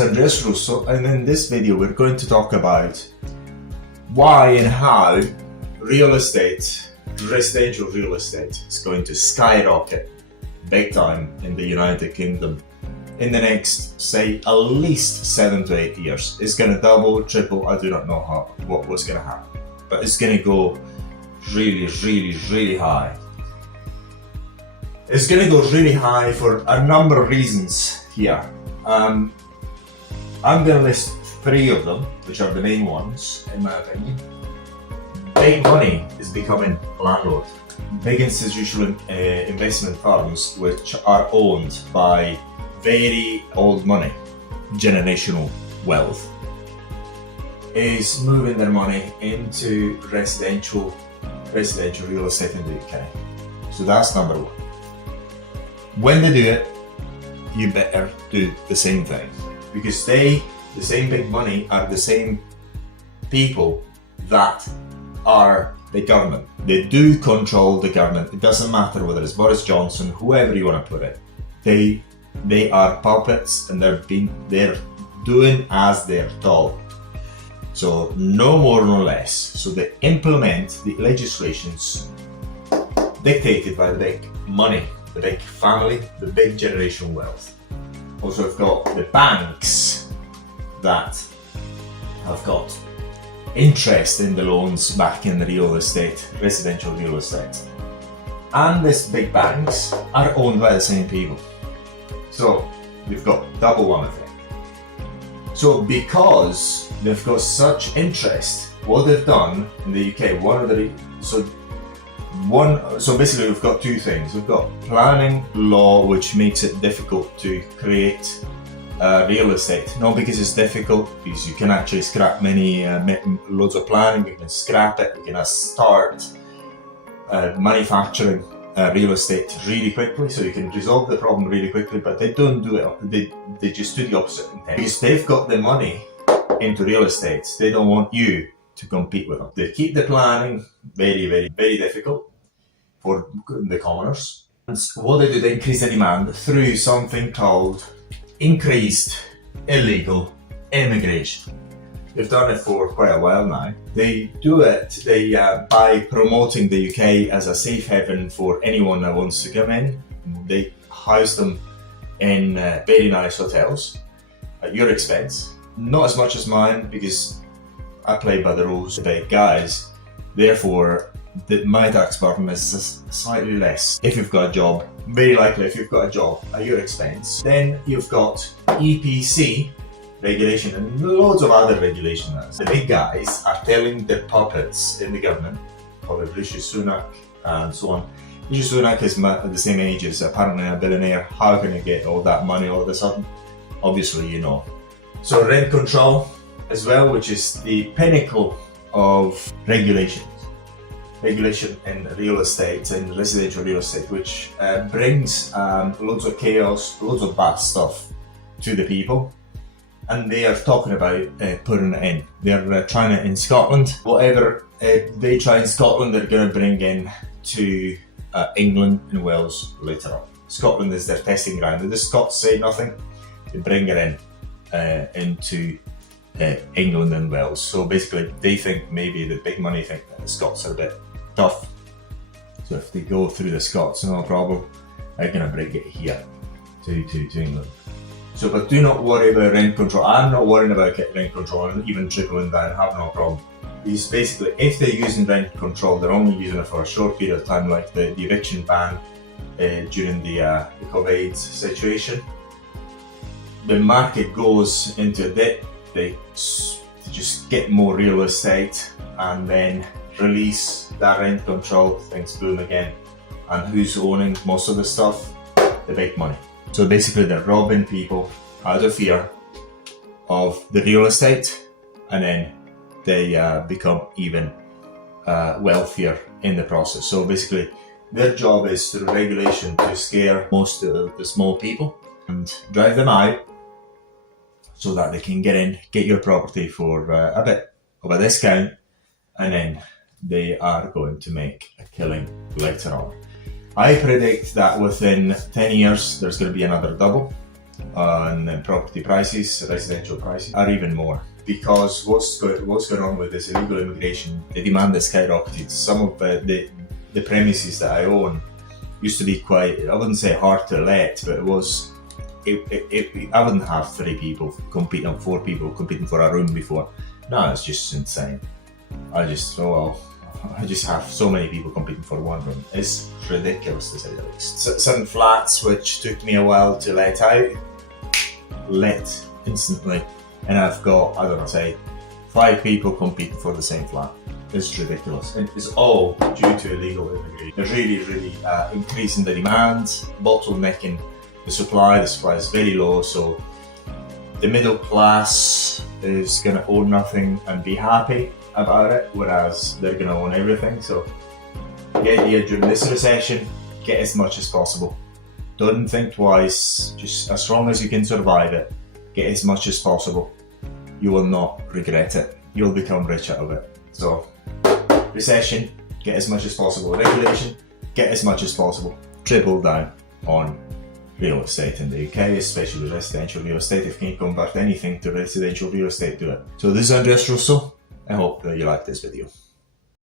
is Andreas Russo, and in this video we're going to talk about why and how real estate, residential real estate, is going to skyrocket big time in the United Kingdom in the next, say, at least 7 to 8 years. It's going to double, triple, I do not know what's going to happen, but it's going to go really high. It's going to go really high for a number of reasons here. I'm going to list 3 of them, which are the main ones, in my opinion. Big money is becoming a landlord. Big institutional investment firms, which are owned by very old money, generational wealth, is moving their money into residential real estate in the UK. So that's number 1. When they do it, you better do the same thing, because the same big money are the same people that are the government. They do control the government. It doesn't matter whether it's Boris Johnson, whoever you want to put it. They are puppets, and they're doing as they're told. So no more, no less. So they implement the legislations dictated by the big money, the big family, the big generational wealth. Also, we've got the banks that have got interest in the loans back in the real estate, residential real estate. And these big banks are owned by the same people. So you've got double one effect. So because they've got such interest, what they've done in the UK, so basically we've got 2 things. We've got planning law, which makes it difficult to create real estate. Not because it's difficult, because you can actually scrap loads of planning, you can scrap it, you can start manufacturing real estate really quickly, so you can resolve the problem really quickly, but they don't do it. They just do the opposite intent. Because they've got the money into real estate, they don't want you to compete with them. They keep the planning very difficult for the commoners. And what they do, they increase the demand through something called increased illegal immigration. They've done it for quite a while now. They do it by promoting the UK as a safe haven for anyone that wants to come in. They house them in very nice hotels at your expense. Not as much as mine, because I play by the rules of big guys. Therefore, my tax burden is slightly less. If you've got a job, very likely if you've got a job at your expense, then you've got EPC regulation and loads of other regulations. The big guys are telling their puppets in the government, probably Rishi Sunak and so on. Rishi Sunak is the same age as apparently a billionaire. How can you get all that money all of a sudden? Obviously, you know. So rent control as well, which is the pinnacle of regulation in real estate and residential real estate, which brings loads of chaos, loads of bad stuff to the people. And they are talking about putting it in. They're trying it in Scotland. Whatever they try in Scotland, they're going to bring in to England and Wales later on. Scotland is their testing ground. If the Scots say nothing, they bring it in into England and Wales. So basically, they think maybe the big money think that the Scots are a bit tough. So if they go through the Scots, no problem, they're going to bring it here to England. So, but do not worry about rent control. I'm not worrying about rent control and even trickling down, have no problem. Because basically, if they're using rent control, they're only using it for a short period of time, like the eviction ban during the COVID situation. The market goes into a dip, they just get more real estate and then release that rent control, things boom again. And who's owning most of the stuff? The big money. So basically they're robbing people out of fear of the real estate, and then they become even wealthier in the process. So basically their job is through regulation to scare most of the small people and drive them out so that they can get your property for a bit of a discount, and then they are going to make a killing later on. I predict that within 10 years there's going to be another double. on property prices, residential prices, or even more. Because what's going on with this illegal immigration, the demand has skyrocketed. Some of the premises that I own used to be quite, I wouldn't say hard to let, but I wouldn't have 3 people competing, or 4 people competing for a room before. No, it's just insane. I just have so many people competing for one room. It's ridiculous to say the least. Certain flats which took me a while to let out, let instantly. And I've got, I don't know, say 5 people competing for the same flat. It's ridiculous. And it's all due to illegal immigration. There's really increasing the demand, bottlenecking the supply. The supply is very low, so the middle class is going to own nothing and be happy about it, whereas they're going to own everything. So the idea during this recession, get as much as possible. Don't think twice, just as long as you can survive it, get as much as possible. You will not regret it. You'll become rich out of it. So recession, get as much as possible. Regulation, get as much as possible. Triple down on real estate in the UK, especially residential real estate. If you can convert anything to residential real estate, do it. So this is Andreas Russo. I hope that you like this video.